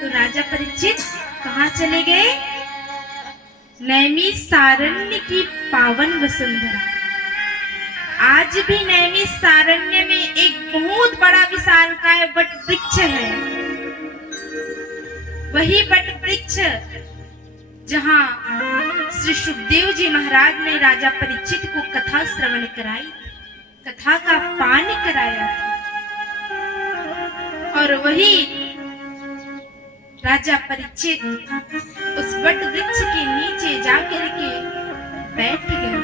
तो राजा परीक्षित कहाँ चले गए? नैमिषारण्य की पावन वसुंधरा। आज भी नैमिषारण्य में एक बहुत बड़ा विशालकाय वट वृक्ष है। वही वट वृक्ष जहाँ श्री सुखदेव जी महाराज ने राजा परीक्षित को कथा श्रवण कराई, कथा का पान कराया। और वही राजा परीक्षित उस वट वृक्ष के नीचे जाकर के बैठ गए।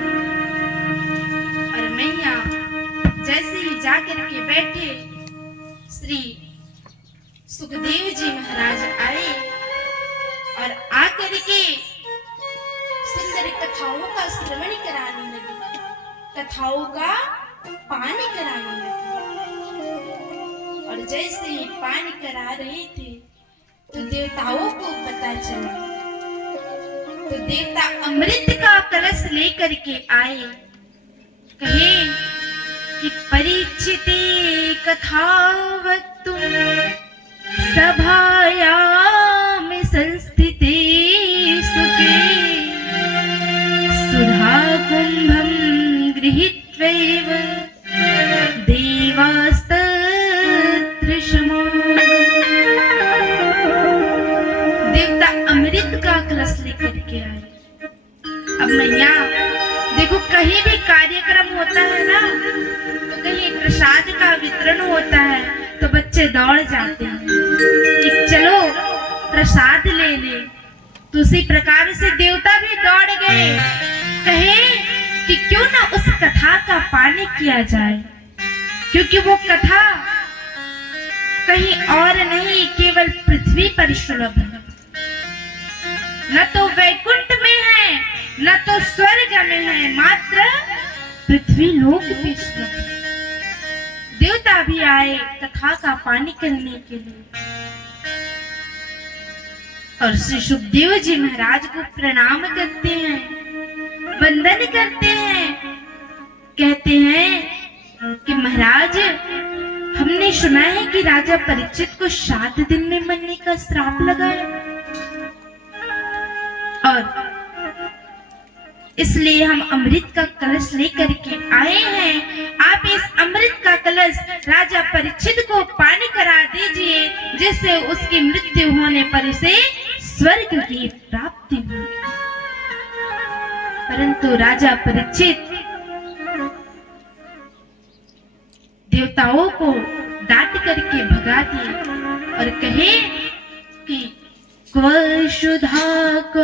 और मैया जैसे ही जाकर के बैठे, श्री सुखदेव जी महाराज आए और आकर के सुंदर कथाओं का श्रवण कराने लगे, कथाओं का पान कराने लगे। और जैसे ही पान करा रहे थे तो देवताओं को पता चला। तो देवता अमृत का कलश लेकर के आए, कहे कि परीक्षिते कथावतु सभायाम संस्थिते सुखे सुधा कुंभम गृहीत्वैव देवास्तत्र समागम। देवता अमृत का कलश लेकर के आए। अब मैया देखो, कहीं भी कार्यक्रम होता है ना, तो कहीं प्रसाद का वितरण होता है तो बच्चे दौड़ जाते हैं कि चलो प्रसाद ले ले। तो उसी प्रकार से देवता भी दौड़ गए, कहे कि क्यों ना उस कथा का पान किया जाए, क्योंकि वो कथा कहीं और नहीं, केवल पृथ्वी पर सुलभ है। न तो वैकुंठ में है, न तो स्वर्ग में है, मात्र पृथ्वी लोक पे सुलभ है। देवता भी आए कथा का पानी करने के लिए और श्री सुखदेव जी महाराज को प्रणाम करते हैं, वंदन करते हैं। कहते हैं कि महाराज, हमने सुना है कि राजा परीक्षित को 7 दिन में मरने का श्राप लगा है, और इसलिए हम अमृत का कलश लेकर के आए हैं। आप इस अमृत का कलश राजा परीक्षित को पान करा दीजिए, जिससे उसकी मृत्यु होने पर उसे स्वर्ग की प्राप्ति होगी। परंतु राजा परीक्षित देवताओं को डांट करके भगा दिए और कहे कि क्व शुधा क्व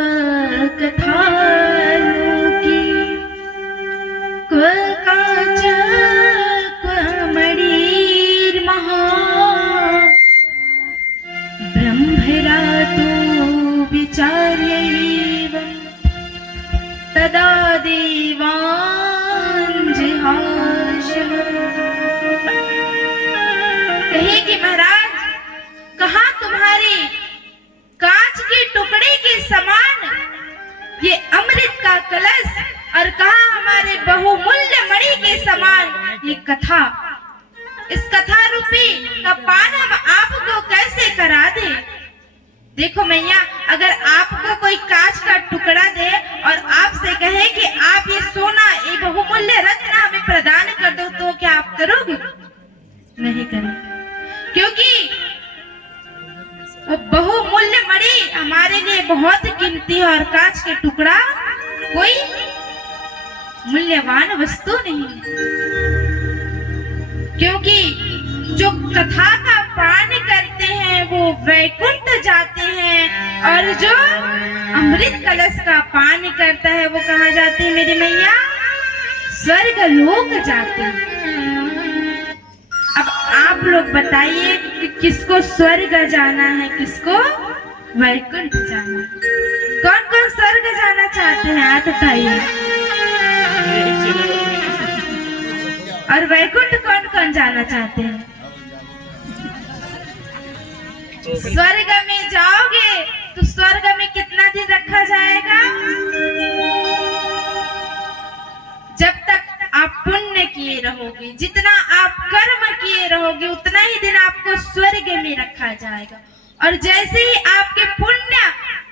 कथा लोकी क्व काच क्व मणिर्महा ब्रह्मरातो विचार्यैव तदा देवान् जिहाशः। कहे कि महाराज, कहाँ तुम्हारे कांच के टुकड़े के समान ये अमृत का कलश, और कहाँ हमारे बहुमूल्य मणि के समान ये कथा। इस कथा रूपी का पान हम आपको कैसे करा दे? देखो मैया, अगर आपको कोई कांच का टुकड़ा दे और आपसे कहे कि आप ये सोना, ये बहुमूल्य रत्न हमें प्रदान कर दो, तो क्या आप करोगे? नहीं करोगे, क्योंकि वो बहुमूल्य मणि हमारे लिए बहुत कीमती है और कांच के टुकड़ा कोई मूल्यवान वस्तु नहीं है। क्योंकि जो कथा का पान करते हैं वो वैकुंठ जाते हैं, और जो अमृत कलश का पान करता है वो कहाँ जाते हैं मेरी मैया? स्वर्ग लोक जाते हैं। अब आप लोग बताइए कि किसको स्वर्ग जाना है, किसको वैकुंठ जाना है? कौन कौन स्वर्ग जाना चाहते हैं, हाथ उठाइए। और वैकुंठ कौन कौन जाना चाहते हैं? स्वर्ग में जाओगे तो स्वर्ग में कितना दिन रखा जाएगा? जब तक आप पुण्य किए रहोगे, जितना आप कर्म किए रहोगे, उतना ही दिन आपको स्वर्ग में रखा जाएगा। और जैसे ही आपके पुण्य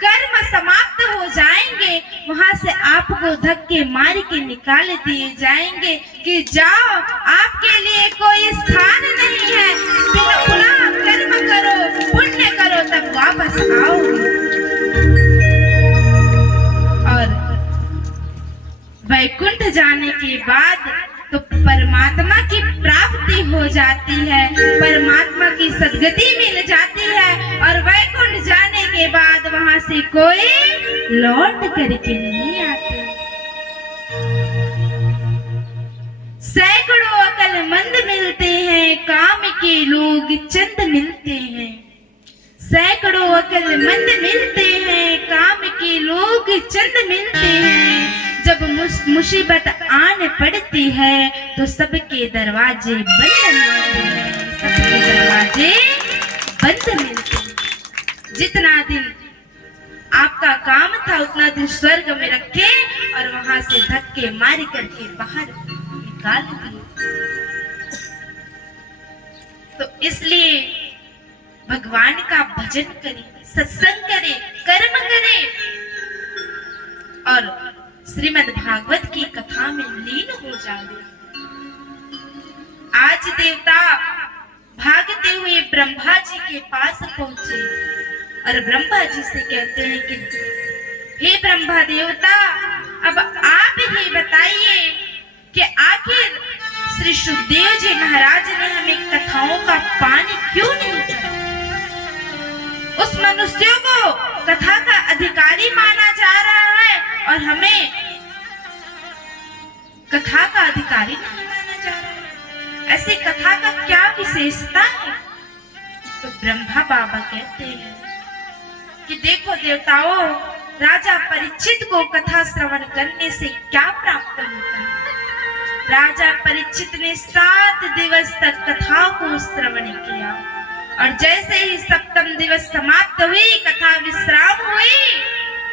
कर्म समाप्त हो जाएंगे, वहां से आपको धक्के मार के निकाल दिए जाएंगे कि जाओ, आपके लिए कोई स्थान नहीं है, फिर पुनः कर्म करो, पुण्य करो, तब वापस आओगे। और वैकुंठ जाने के बाद तो परमात्मा की प्राप्ति हो जाती है, परमात्मा की सद्गति मिल जाती है, और वैकुंठ जाने के बाद वहां से कोई लौट करके नहीं आता। सैकड़ों अक्लमंद मिलते हैं, काम के लोग चंद मिलते हैं। सैकड़ों अक्लमंद मिलते हैं, काम के लोग चंद मिलते हैं। जब मुसीबत आने पड़ती है तो सबके दरवाजे बंद मिलते हैं, सबके दरवाजे बंद मिलते हैं। जितना दिन आपका काम था उतना दिन स्वर्ग में रखे और वहां से धक्के मार करके बाहर निकाल दिए। तो इसलिए भगवान का भजन करें, सत्संग करें, कर्म करें और श्रीमद् भागवत की कथा में लीन हो जाए। आज देवता भागते हुए ब्रह्मा जी के पास पहुंचे और ब्रह्मा जी से कहते हैं कि हे ब्रह्मा देवता, अब आप ही बताइए कि आखिर श्री सुखदेव जी महाराज ने हमें कथाओं का पानी क्यों नहीं दिया? उस मनुष्यों को कथा का अधिकारी माना जा रहा है और हमें कथा का अधिकारी नहीं माना जा रहा है। ऐसी कथा का क्या विशेषता है? तो ब्रह्मा बाबा कहते हैं कि देखो देवताओं, राजा परीक्षित को कथा श्रवण करने से क्या प्राप्त होता है? राजा परीक्षित ने 7 दिवस तक कथा को श्रवण किया और जैसे ही 7वें दिवस समाप्त हुई, कथा विश्राम हुई,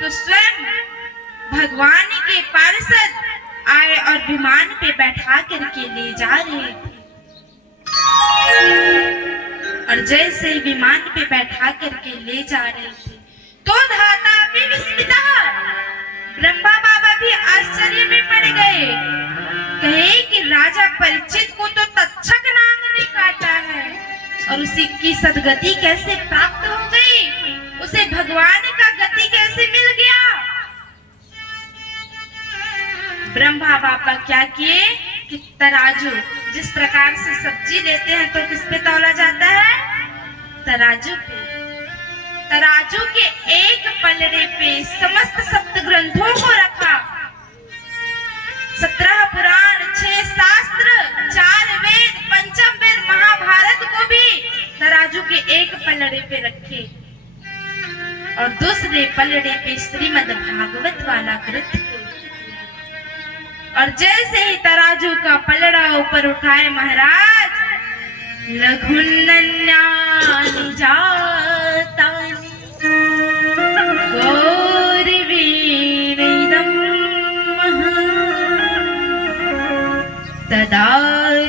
तो स्वयं भगवान के पार्षद आए और विमान पे बैठा करके ले जा रहे थे। और जैसे ही विमान पे बैठा करके ले जा रहे थे तो धाता भी विस्मिता, ब्रह्मा बाबा भी आश्चर्य में पड़ गए। कहे कि राजा परीक्षित को तो तक्षक नाग ने काटा है और उसी की सद्गति कैसे प्राप्त हो गई, उसे भगवान का गति कैसे मिल गया? ब्रह्मा बाबा क्या किए कि तराजू, जिस प्रकार से सब्जी लेते हैं तो किस पे तौला जाता है? तराजू पे। तराजू के एक पलड़े पे समस्त सप्त ग्रंथों को रखा, 17 पुराण, 6 शास्त्र, 4 वेद, पंचम वेद, महाभारत को भी तराजू के एक पलड़े पे रखे और दूसरे पलड़े पे श्रीमद् भागवत वाला ग्रंथ। और जैसे ही तराजू का पलड़ा ऊपर उठाए महाराज, लघुन्नन्यानि जातानि गौरवीणैदं तदा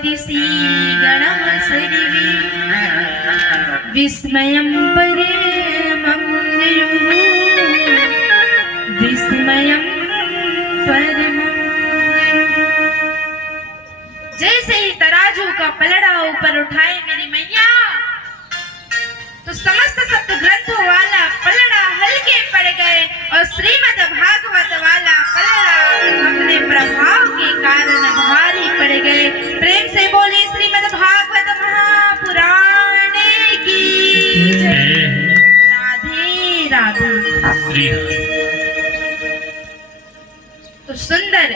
ऋषि गणः सर्वे विस्मयं परमं ययुः, विस्मयं परमं। जैसे ही तराजू का पलड़ा ऊपर उठाए मेरी मैया, तो समस्त सप्त ग्रंथों वाला पलड़ा हल्के पड़ गए और श्रीमद् भागवत वाला पलड़ा अपने प्रभाव के कारण भारी पड़ गए। प्रेम से बोली श्रीमद् भागवत महापुराण की जय। राधे राधे। तो सुंदर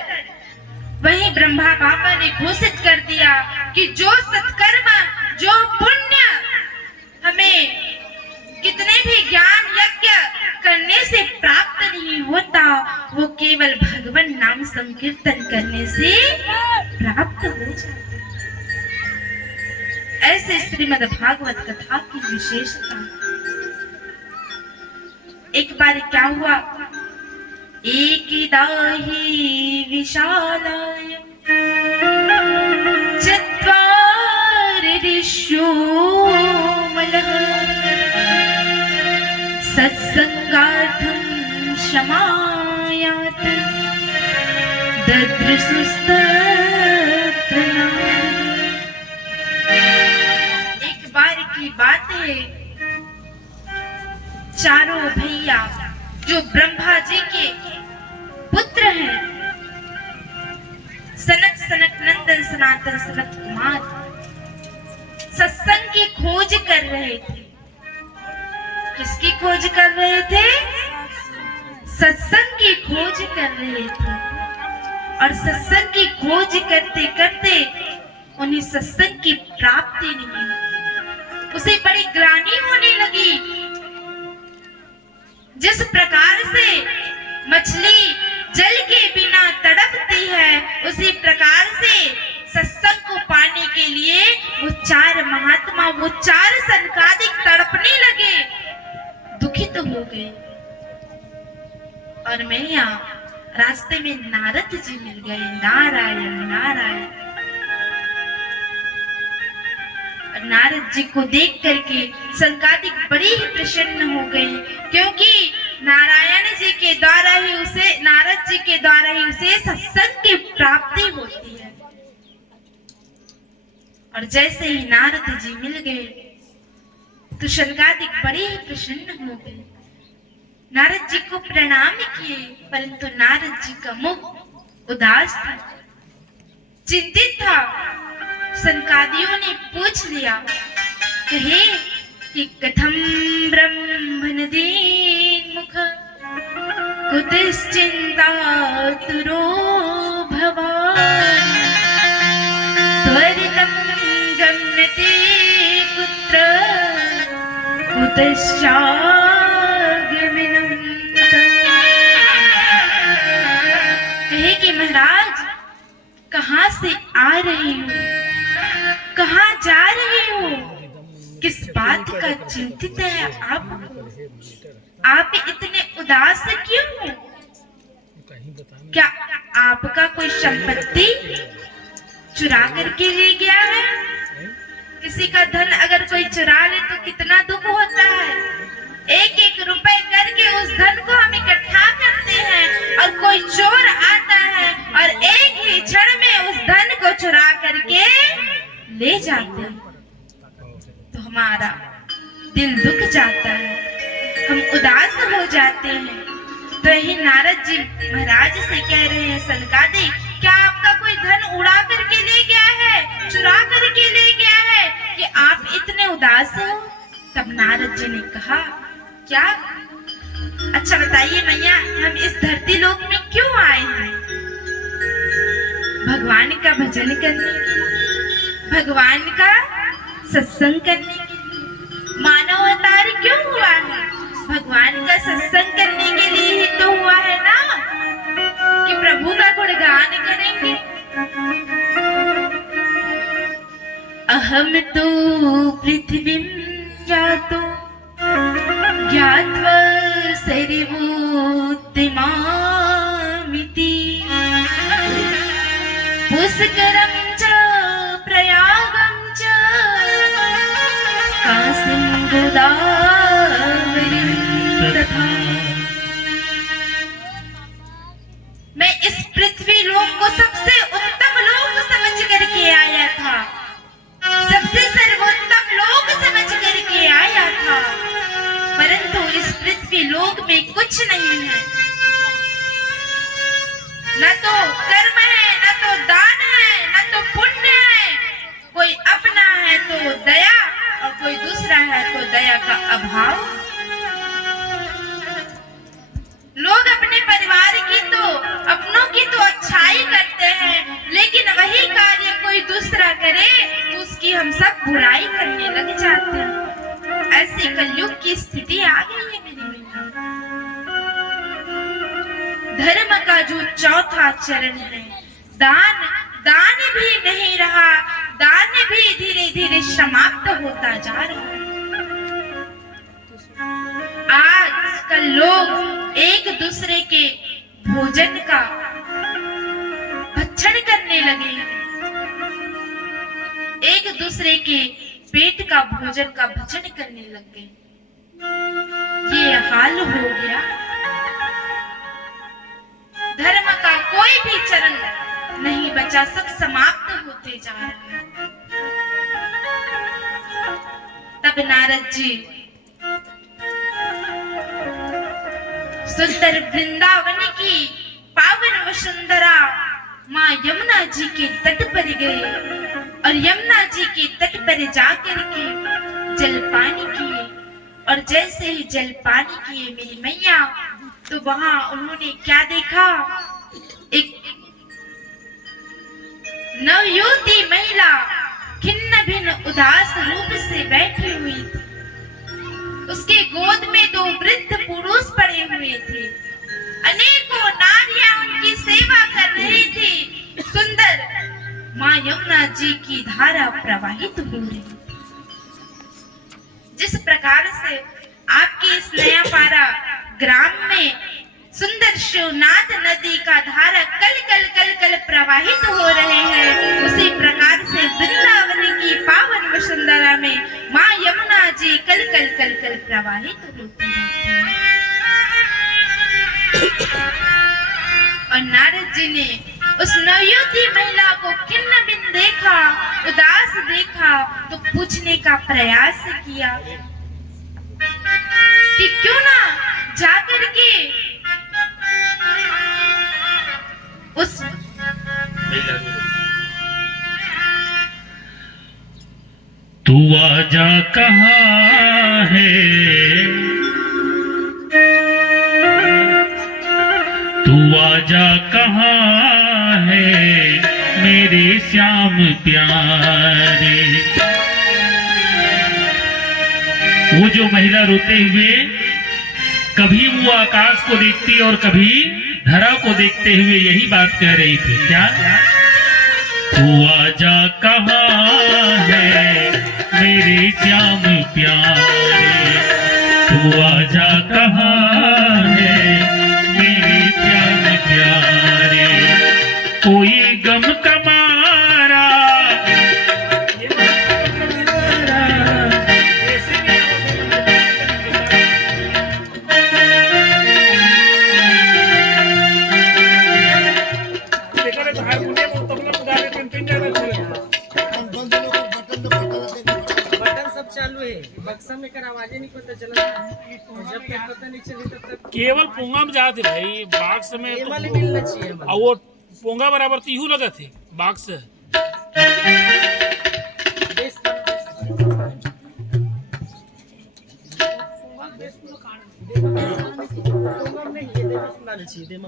वही ब्रह्मा बाबा ने घोषित कर दिया कि जो सत्कर्म, जो पुण्य हमें कितने भी ज्ञान यज्ञ करने से प्राप्त नहीं होता, वो केवल भगवान नाम संकीर्तन करने से प्राप्त हो जाता। ऐसे श्रीमद् भागवत कथा की विशेषता। एक बार क्या हुआ, एकिदाहि विशालाय चत्वारि दिशो मलः सत्संगार्थं क्षमायात ददृशुस्तप्तना। एक बार की बात है, चारों भैया जो ब्रह्मा जी के पुत्र हैं, सनक सनक नंदन सनातन सनत कुमार, सत्संग की खोज कर रहे थे। किसकी खोज कर रहे थे? सत्संग की खोज कर रहे थे। और सत्संग की खोज करते करते उन्हें सत्संग की प्राप्ति नहीं, उसे बड़ी ग्लानि होने लगी। जिस प्रकार से मछली जल के बिना तड़पती है, उसी प्रकार से सत्संग को पाने के लिए वो चार महात्मा, वो चार संकादिक तड़पने लगे, दुखित हो गए। और मैं यहाँ रास्ते में नारद जी मिल गए। नारायण नारायण। और नारद जी को देख करके संकादिक बड़ी ही प्रसन्न हो गई, क्योंकि नारायण जी के द्वारा ही उसे, नारद जी के द्वारा ही उसे सत्संग की प्राप्ति होती है। और जैसे ही नारद जी मिल गए तो संकादिक बड़े ही प्रसन्न हो गए, नारद जी को प्रणाम किए, परंतु नारद जी का मुख उदास था, चिंतित था। संकादियों ने पूछ लिया, कहे कि कथम ब्रह्मणदीन मुख कुतश्चिन्तातुरो भवान् त्वरितं गम्यते कुत्र कुतश्चागमनम्। कहे कि महाराज, कहाँ से आ रहे हो, कहाँ जा रहे हो, किस बात का चिंतित है आपको, आप इतने उदास क्यों हो? क्या आपका कोई संपत्ति चुरा करके ले गया है? किसी का धन अगर कोई चुरा ले तो कितना दुख होता है। एक एक रुपए करके उस धन को हम इकट्ठा करते हैं, और कोई चोर आता है और एक ही क्षण में उस धन को चुरा करके ले जाते हैं, तो हमारा दिल दुख जाता है, हम उदास हो जाते हैं। तो यही नारद जी महाराज से कह रहे हैं, सनकादिक, क्या आपका कोई धन उड़ा करके ले गया है, चुरा करके ले गया है कि आप इतने उदास हो? तब नारद जी ने कहा, क्या? अच्छा बताइए मैया, हम इस धरती लोक में क्यों आए हैं? भगवान का भजन करने के लिए, भगवान का सत्संग करने के लिए। मानव अवतार क्यों हुआ है? भगवान का सत्संग करने के लिए ही तो हुआ है ना, कि प्रभु का गुणगान करेंगे। अहम तो पृथ्वी जातो ज्ञात्वा शरीरोत्तिमामिति पुष्करं च प्रयागं च काशीं गोदावरीं तथा। मैं इस पृथ्वी लोक को सबसे उत्तम लोक समझ करके आया था, सबसे सर्वोत्तम लोक समझ करके आया था, परंतु इस पृथ्वी लोक में कुछ नहीं है। न तो कर्म है, न तो दान है, न तो पुण्य है। कोई अपना है तो दया, और कोई दूसरा है तो दया का अभाव। लोग अपने परिवार की तो, अपनों की तो अच्छाई करते हैं, लेकिन वही कार्य कोई दूसरा करे तो उसकी हम सब बुराई करने लग जाते हैं। ऐसी कलयुग की स्थिति आ गई है मेरी बेटा। धर्म का जो चौथा चरण है दान, दान भी नहीं रहा, दान भी धीरे धीरे समाप्त होता जा रहा है। आजकल लोग एक दूसरे के भोजन का भक्षण करने लगे हैं, एक दूसरे के पेट का भोजन का भक्षण करने लग गए। ये होने जा रहा है। तब नारद जी सुंदर वृंदावन की पावन वसुंधरा माँ यमुना जी के तट पर गए और यमुना जी के तट पर जाकर के जलपान किए। और जैसे ही जलपान किए मेरी मैया, तो वहां उन्होंने क्या देखा, एक नवयुवती महिला खिन्न भिन्न उदास रूप से बैठी हुई थी। उसके गोद में दो वृद्ध पुरुष पड़े हुए थे। अनेकों नारियां उनकी सेवा कर रही थी। सुंदर मां यमुना जी की धारा प्रवाहित हो रही। जिस प्रकार से आपके इस नयापारा ग्राम में सुंदर शिवनाथ नदी का धारा कल कल कल कल प्रवाहित हो रहे हैं, उसी प्रकार से वृंदावन की पावन वसुंधरा में मां यमुना जी कल कल कल कल प्रवाहित होती रहती है। और नारद जी ने उस नवयुवती महिला को खिन्न भिन्न देखा, उदास देखा, तो पूछने का प्रयास किया कि क्यों ना जाकर के उस तू आजा कहाँ है, तू आजा कहाँ है मेरे श्याम प्यारे। वो जो महिला रोते हुए कभी वो आकाश को देखती और कभी धरा को देखते हुए यही बात कह रही थी, क्या तू आजा कहाँ है मेरे श्याम प्यारे, तू आजा कहाँ है मेरे श्याम प्यारे। कोई गम कमारा बक्सा में कर आवाजें नहीं पता चला, जब तक पता नहीं चली तब तक केवल पोंगा में जाते भाई, बाक्स में ये तो वाले मिलना चाहिए और वो पोंगा बराबर तीहू लगा थे बाक्स।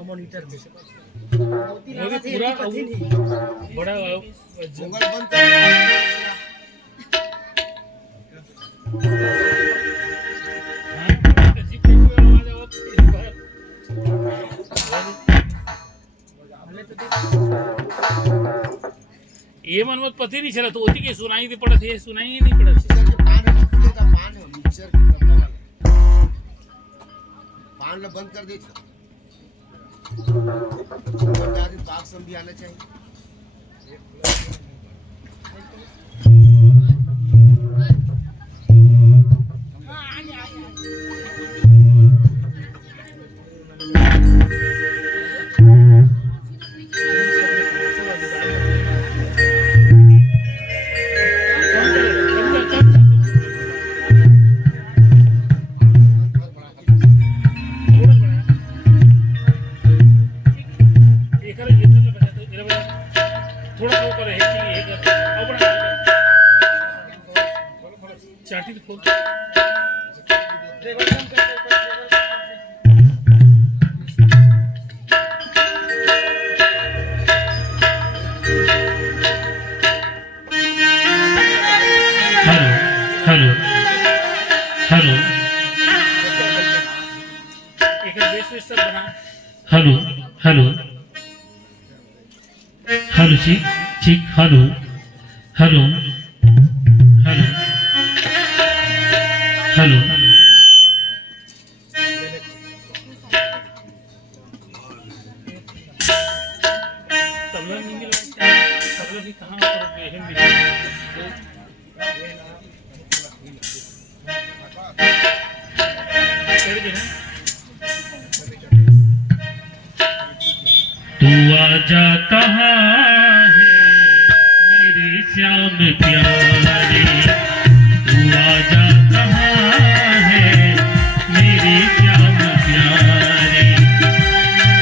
मॉनिटर में पूरा बड़ा ये मन मत पति नहीं चला तो होती के सुनाई दे पड़ा थे, सुनाई ही नहीं पड़ा। पान बंद कर दी, बाग सम भी आना चाहिए। Hello hello hello hello hello ठीक ठीक hello hello hello hello tabla नहीं मिला, तबला भी कहाँ पर तू आजा कहाँ है मेरे प्यारे, तू आजा कहाँ है मेरे श्याम प्यारे।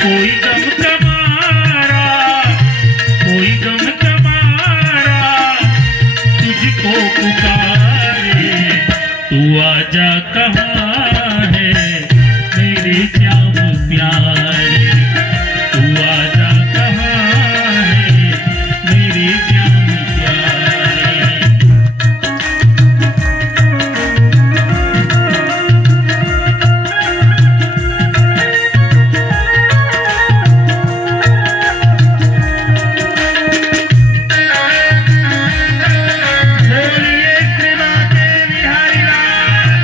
कोई गम कमारा, कोई गम कमारा तुझको पुकारे, तू आजा कहाँ है मेरे श्याम प्यारे, तू आजा कहाँ है मेरे श्याम प्यारे। बोलिए श्री बांके बिहारी लाल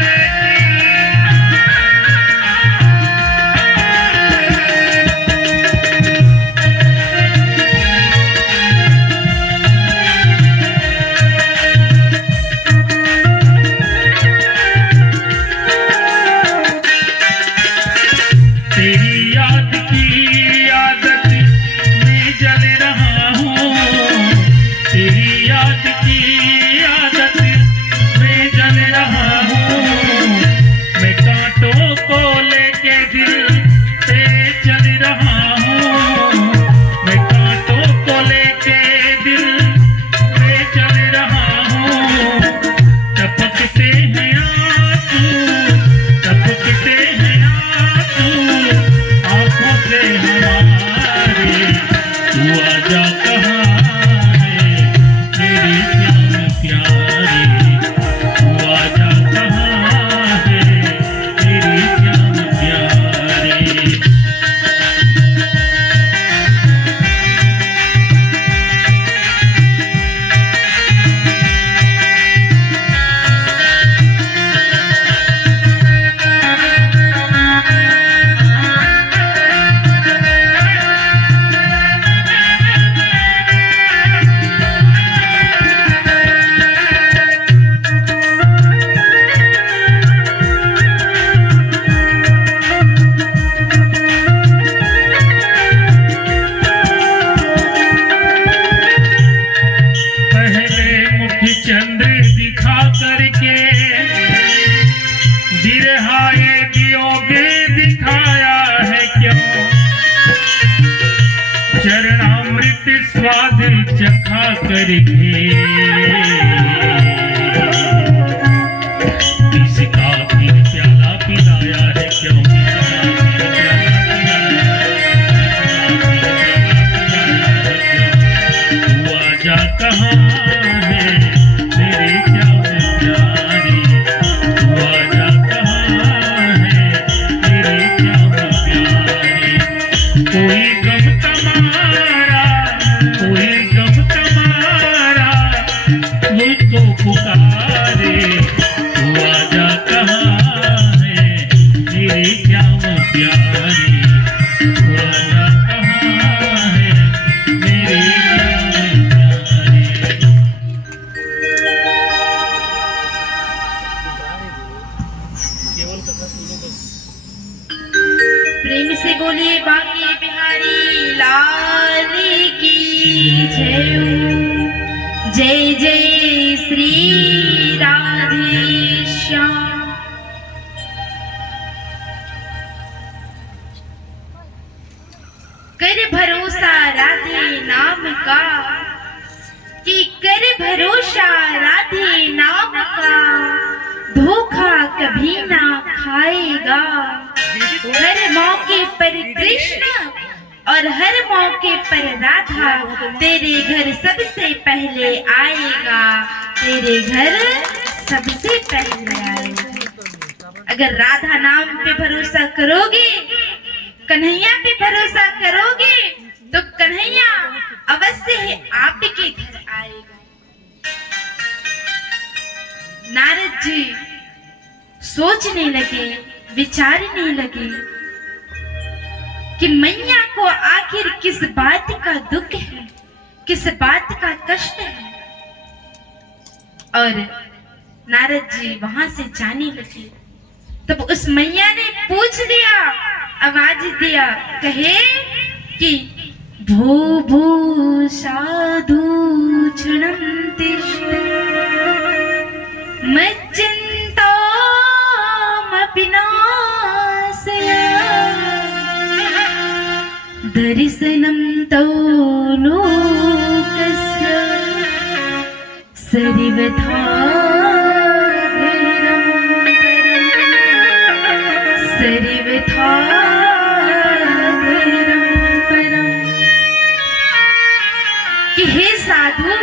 तेरी याद की आदत में जल रहा हूँ, तेरी याद की आदत में जल रहा हूँ। मैं कांटों को लेके दिल से चल रहा हूँ, मैं कांटों को लेके दिल से चल रहा हूँ। टपकते हैं आंसू, टपकते हैं आंसू आँखों से हमारे, तू आजा कहाँ है मेरे श्याम प्यारे, तू आजा कहाँ है मेरे श्याम प्यारे। पहले मुख चंद्र दिखा करके बिरहाए वियोग दिखाया है क्यों, चरणामृत स्वाद चखा करके इसका फिर प्याला पिलाया है क्यों, इसका फिर प्याला पिलाया है क्यों। तू आजा कहाँ है मेरे श्याम प्यारे, तू आजा कहाँ है मेरे श्याम प्यारे। कोई गम तुम्हारा, कोई गम तुम्हारा मुझको पुकारे, तू आजा कहाँ है मेरे श्याम प्यारे, तू आजा कहाँ है मेरे श्याम प्यारे। केवल कथा सुनो बस। प्रेम से बोलिए बांके बिहारी लाल की जय। जय जय श्री राधे श्याम। कर भरोसा राधे नाम का, कि कर भरोसा राधे नाम का, धोखा कभी ना खाएगा। हर मौके पर कृष्ण और हर मौके पर राधा तेरे घर सबसे पहले आएगा, तेरे घर सबसे पहले आएगा। अगर राधा नाम पे भरोसा करोगे, कन्हैया पे भरोसा करोगे, तो कन्हैया अवश्य ही आपके घर आएगा। नारद जी सोचने लगे, विचारने लगे कि मैया को आखिर किस बात का दुख है, किस बात का कष्ट है। और नारद जी वहां से जाने लगे। तब उस मैया ने पूछ लिया, आवाज दिया, कहे कि भो भो साधु क्षणं तिष्ठ मच्चिन्तामपि नाशय दर्शनं तौ लोकस्य सर्वथा सर्वथा कि हे साधु,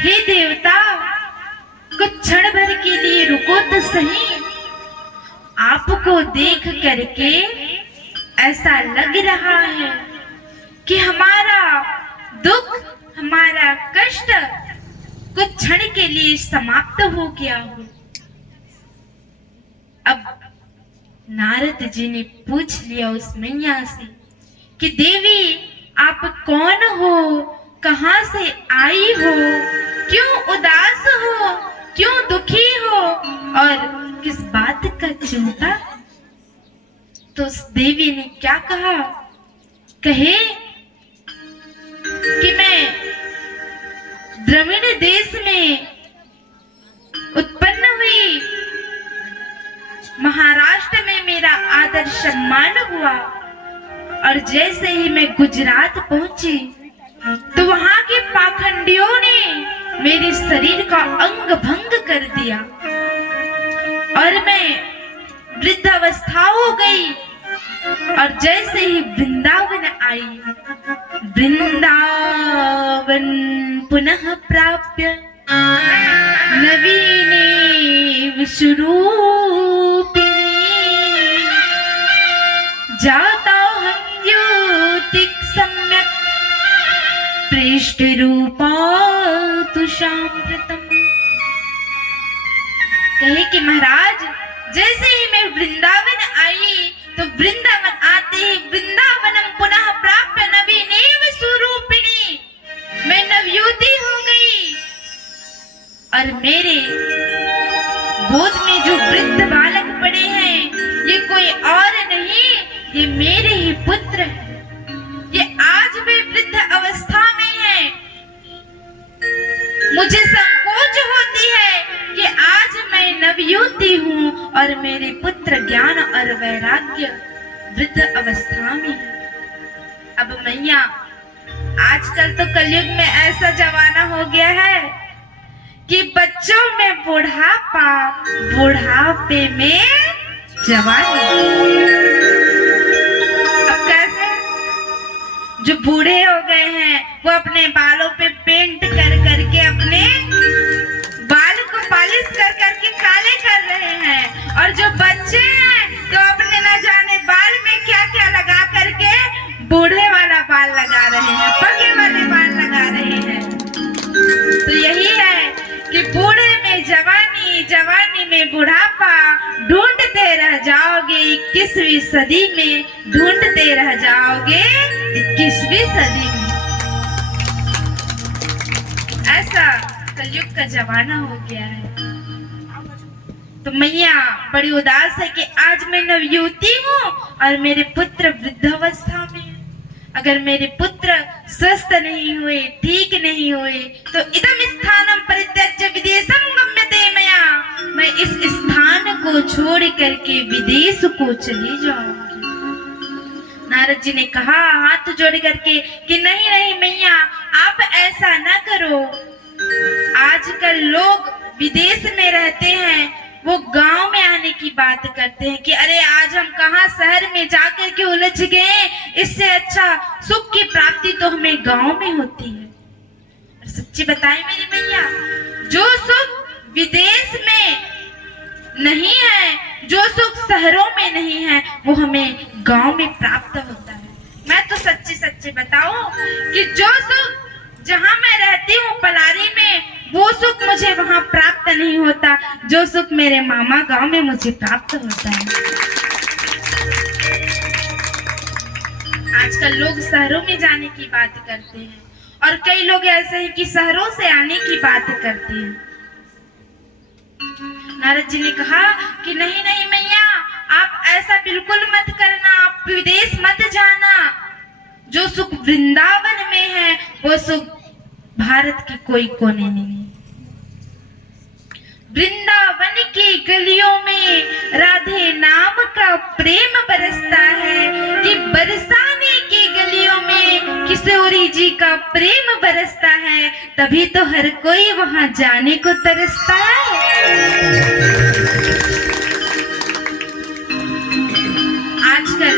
हे देवता, कुछ क्षण भर के लिए रुको तो सही। आपको देख करके ऐसा लग रहा है कि हमारा दुख, हमारा कष्ट कुछ क्षण के लिए समाप्त हो गया हो। अब नारद जी ने पूछ लिया उस मैया से कि देवी, आप कौन हो, कहां से आई हो, क्यों उदास हो, क्यों दुखी हो और किस बात का चिंता। तो उस देवी ने क्या कहा, कहे कि मैं द्रविड़ देश में उत्पन्न हुई, महाराष्ट्र में मेरा आदर सम्मान हुआ और जैसे ही मैं गुजरात पहुंची तो वहां के पाखंडियों ने मेरे शरीर का अंग भंग कर दिया और मैं वृद्धावस्था हो गई और जैसे ही वृंदावन आई, वृंदावन पुनः प्राप्य नवीने विश्वरूपिणी जाता हम युतिक सम्यक प्रेष्ठ रूपा तु सांप्रतम। कहे कि महाराज, जैसे ही मैं वृंदावन आई तो वृंदावन आते ही वृंदावनम पुनः प्राप्य नवीनेव स्वरूपिणी, मैं नवयुवती हो गई और मेरे गोद में जो वृद्ध बालक पड़े हैं ये कोई और नहीं, ये मेरे ही पुत्र हैं। ये आज भी वृद्ध अवस्था में हैं। मुझे संकोच होती है कि आज मैं नवयुवती हूँ और मेरे पुत्र ज्ञान और वैराग्य वृद्ध अवस्था में है। अब मैया, आजकल तो कलयुग में ऐसा जमाना हो गया है कि बच्चों में बुढ़ापा, बुढ़ापे में जवानी। अब कैसे? जो बूढ़े हो गए हैं वो अपने बालों पे पेंट कर करके अपने बाल को पॉलिश कर करके काले कर रहे हैं और जो बच्चे हैं तो अपने न जाने बाल में क्या क्या लगा करके बूढ़े वाला बाल लगा रहे हैं, पके वाले बाल लगा रहे हैं। तो यही है कि बूढ़े में जवानी, जवानी में बुढ़ापा, ढूंढते रह जाओगे 21वीं सदी में, ढूंढते रह जाओगे 21वीं सदी में। ऐसा कलयुग का जमाना हो गया है। तो मैया बड़ी उदास है कि आज मैं नवयुवती हूँ और मेरे पुत्र वृद्धावस्था में हैं। अगर मेरे पुत्र स्वस्थ नहीं हुए, ठीक नहीं हुए तो इदम स्थानम परित्यज्य विदेशम गम्यते मया, मैं इस स्थान को छोड़ करके विदेश को चली जाऊंगी। नारद जी ने कहा हाथ जोड़ करके कि नहीं नहीं मैया, आप ऐसा ना करो। आजकल लोग विदेश में रहते हैं, वो गांव में आने की बात करते हैं कि अरे आज हम कहाँ शहर में जाकर के उलझ गए, इससे अच्छा सुख की प्राप्ति तो हमें गांव में होती है। और सच्ची बताएं मेरी मैया, जो सुख विदेश में नहीं है, जो सुख शहरों में नहीं है, वो हमें गांव में प्राप्त होता है। मैं तो सच्ची सच्ची बताऊं कि जो सुख जहां मैं रहती हूँ पलारी में, वो सुख मुझे वहां प्राप्त नहीं होता, जो सुख मेरे मामा गांव में मुझे प्राप्त होता है। आजकल लोग शहरों में जाने की बात करते हैं और कई लोग ऐसे हैं कि शहरों से आने की बात करते हैं। नारद जी ने कहा कि नहीं नहीं मैया, आप ऐसा बिल्कुल मत करना, आप विदेश मत जाना। जो सुख वृंदावन में है, वो सुख भारत के कोई कोने में नहीं। वृंदावन की गलियों में राधे नाम का प्रेम बरसता है कि बरसाने की गलियों में किशोरी जी का प्रेम बरसता है, तभी तो हर कोई वहां जाने को तरसता है। आजकल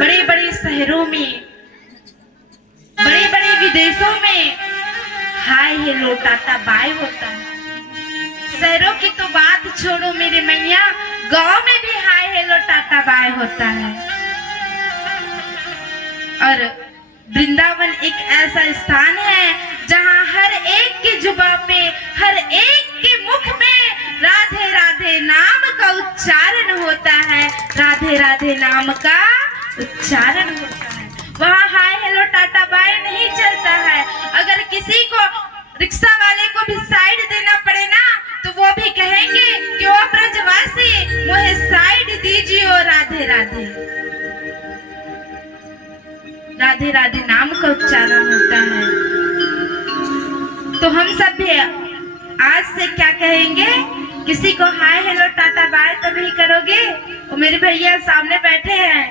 बड़े बड़े शहरों में, बड़े बड़े विदेशों में हाय हेलो टाटा बाय होता है। शहरों की तो बात छोड़ो मेरे मैया, गांव में भी हाय हेलो टाटा बाय होता है। और वृंदावन एक ऐसा स्थान है जहां हर एक की जुबान पे, हर एक के मुख में राधे राधे नाम का उच्चारण होता है, राधे राधे नाम का उच्चारण होता है। वहाँ हाय हेलो टाटा बाय नहीं चलता है। अगर किसी को, रिक्शा वाले को भी साइड देना पड़े ना, तो वो भी कहेंगे कि वो ब्रजवासी मुझे साइड दीजिए और राधे राधे, राधे राधे नाम का उच्चारण होता है। तो हम सब भी आज से क्या कहेंगे, किसी को हाय हेलो टाटा बाय तो नहीं करोगे। वो मेरे भैया सामने बैठे हैं,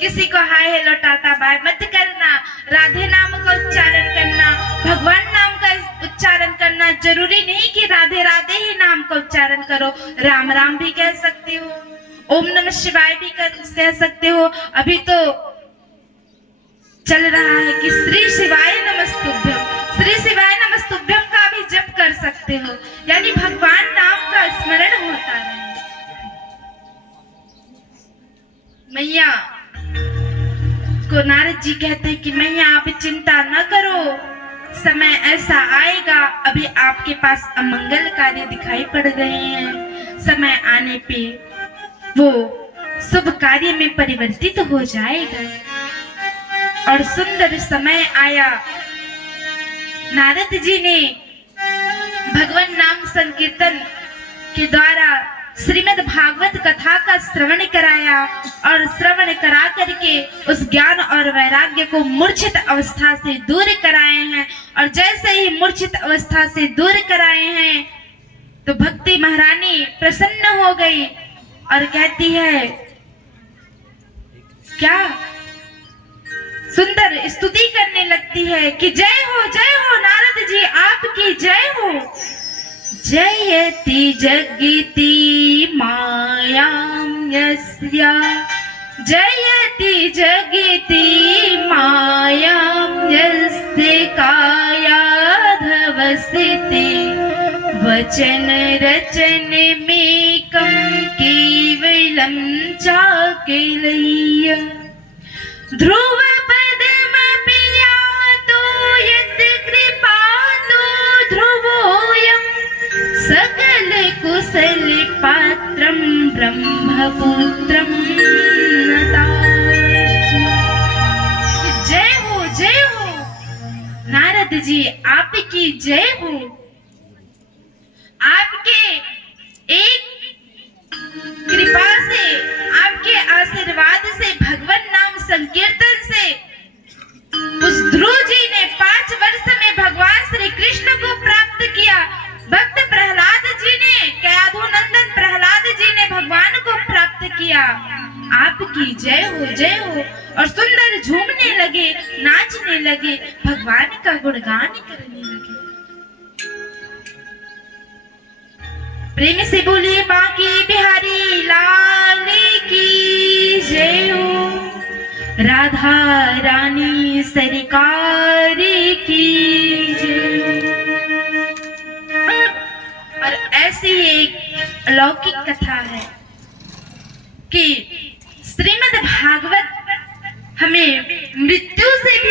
किसी को हाय हेलो टाटा बाय मत करना, राधे नाम का उच्चारण करना, भगवान नाम का उच्चारण करना। जरूरी नहीं कि राधे राधे ही नाम का उच्चारण करो, राम राम भी कह सकते हो, ओम नमः शिवाय भी कह सकते हो। अभी तो चल रहा है कि श्री शिवाय नमस्तुभ्यम, श्री शिवाय नमस्तुभ्यम का भी जप कर सकते हो, यानी भगवान नाम का स्मरण होता है। मैया को नारद जी कहते हैं कि मैया आप चिंता न करो, समय ऐसा आएगा, अभी आपके पास अमंगल कार्य दिखाई पड़ रहे हैं, समय आने पे वो शुभ कार्य में परिवर्तित हो जाएगा। और सुंदर समय आया, नारद जी ने भगवान नाम संकीर्तन के द्वारा श्रीमद् भागवत कथा का श्रवण कराया, और श्रवण करा करके उस ज्ञान और वैराग्य को मूर्छित अवस्था से दूर कराए हैं। और जैसे ही मूर्छित अवस्था से दूर कराए हैं तो भक्ति महारानी प्रसन्न हो गई और कहती है, क्या सुंदर स्तुति करने लगती है कि जय हो नारद जी, आपकी जय हो। जयति जगति मायां यस्या, जयति जगति मायां यस्य कायाधवसिते, वचन रचन मेकं केवलं चाकेलय्य, ध्रुव पदम पियातो यत् कृपातो ध्रुवोऽयं, सकल कुशल पात्रं ब्रह्मपुत्रं नतास्मि। जय हो नारद जी, आपकी जय हो। आपके एक कृपा से, आपके आशीर्वाद से, भगवान नाम संकीर्तन से उस ध्रुव जी ने 5 वर्ष में भगवान श्री कृष्ण को प्राप्त किया। भक्त प्रहलाद जी ने, कयाधु नंदन प्रहलाद जी ने भगवान को प्राप्त किया। आपकी जय हो। और सुंदर झूमने लगे, नाचने लगे, भगवान का गुणगान करने लगे। प्रेम से बोलिए बांके बिहारी लाल की जय हो, राधा रानी सरकार की जय हो। और ऐसी एक अलौकिक कथा है कि श्रीमद् भागवत हमें मृत्यु से भी